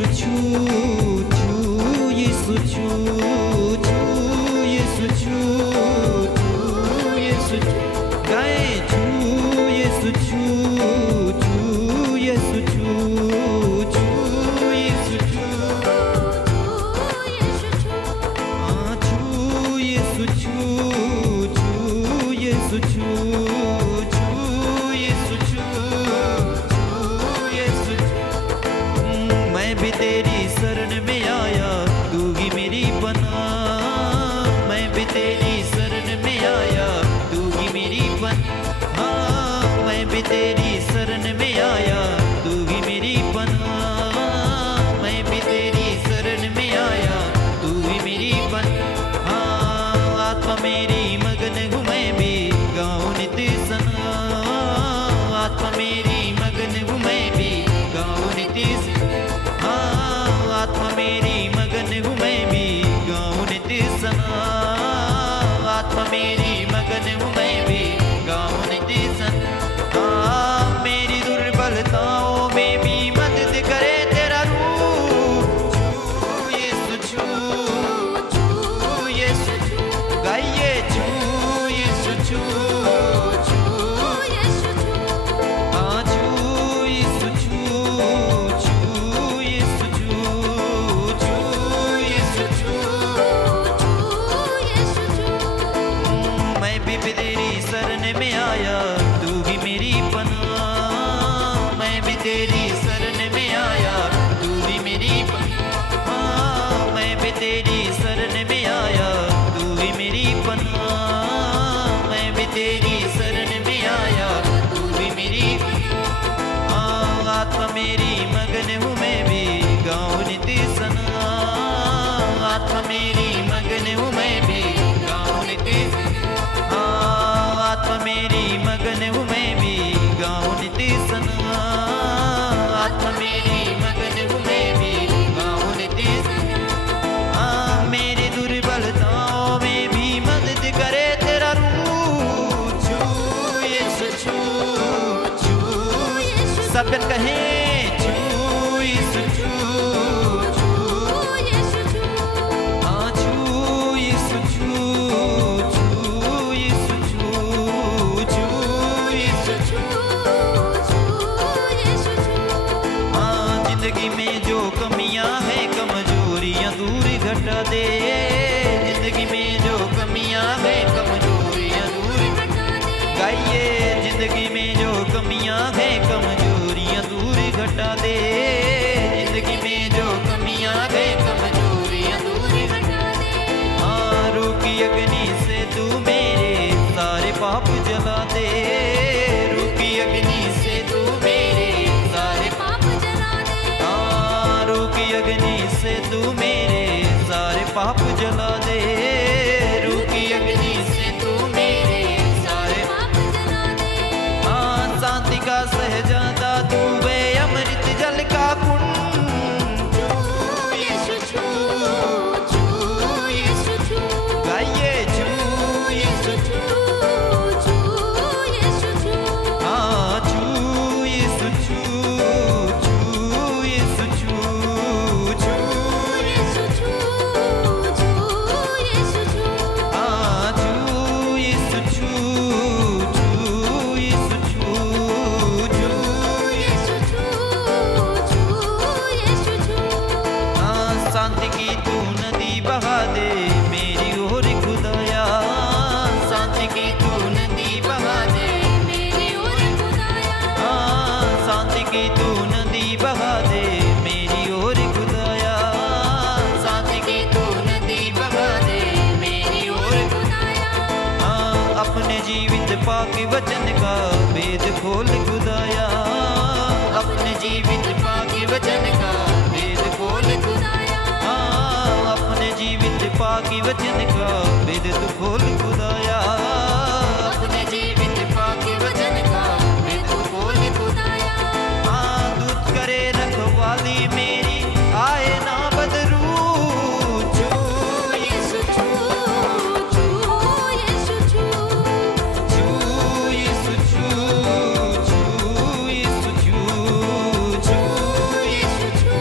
Yesu chu chu Yesu chu chu Yesu chu chu Yesu chu gaye chu Yesu chu chu Yesu chu chu Yesu chu chu Yesu chu chu Yesu chu chu Yesu chu Yesu मैं भी तेरी शरण में आया तू ही मेरी पनाह मैं भी तेरी शरण में आया तू ही मेरी पनाह मैं भी तेरी शरण में आया तू ही मेरी पनाह मैं भी तेरी शरण में आया तू ही मेरी पनाह आत्मा मेरी मगन हूँ मैं भी गाऊं नित्य सना आत्मा मेरी मगन हूँ मैं भी गाऊं नित्य आत्मा मेरी मगन हूँ मैं भी गाऊं नित्य सना आत्मा मेरी मगन हूँ मैं भी गाऊं नित्य सना मेरी दुर्बलताओं में भी मदद करे तेरा रूह छू यीशु छू गाइए छू यीशु छू तेरी शरण में आया तू ही मेरी पनाह मैं भी तेरी शरण में आया तू ही मेरी पनाह मैं भी तेरी शरण में आया तू ही मेरी पनाह मैं भी तेरी शरण में आया तू ही मेरी आत्मा मेरी मगन हूँ मैं भी गाऊं नित्य सना आत्मा मेरी मगन हूँ मैं भी गाऊं नित्य आत्मा मेरी मगन हूँ मैं भी गाऊं नित्य सना आत्मा मेरी मगन हूँ मैं भी गाऊं नित्य सना मेरी दुर्बलताओं में भी मदद करे तेरा रूह छू यीशु छू छू सब जन कहें छू यीशु छू छू यीशु छू छू यीशु छू जिंदगी में जो कमियां हैं कमजोरियां दूर घटा दे जिंदगी में जो कमियां हैं कमजोरियां दूर घटा दे गाइए जिंदगी में जो कमियां हैं कमजोरियां दूर घटा दे जिंदगी में जो कमियां हैं कमजोरियां दूर घटा दे रूह की अग्नि से तू मेरे सारे पाप जला दे रूह की अग्नि से तू मेरे सारे पाप जला दे रूह की अग्नि से तू मेरे सारे पाप जला दे रूह की अग्नि से तू मेरे सारे पाप जला दे शांति का सहजादा तू वे अमृत जल का कुंड यीशु छू छू यीशु छू गाइए छू यीशु छू छू यीशु छू छू यीशु छू छू यीशु छू छू यीशु छू छू यीशु छू छू यीशु छू छू यीशु छू छू यीशु छू छू यीशु छू शांति की तू नदी बहा दे मेरी ओर खुदाया शांति की तू नदी बहा दे मेरी ओर खुदाया शांति की तू नदी बहा दे मेरी ओर खुदाया शांति की तू नदी बहा दे मेरी ओर खुदाया अपने जीवित पाक वचन का वेद खोल खुदाया अपने जीवित पाक वचन का वेद खोल खुदाया अपने जीवित पाक वचन का वेद तू खोल खुदाया अपने जीवित पाक वचन का वेद तू खोल खुदाया दूत करे रखवाली मेरी आए ना बदरू छू यीशु छू छू यीशु छू छू यीशु छू छू यीशु छू छू यीशु छू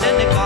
भजन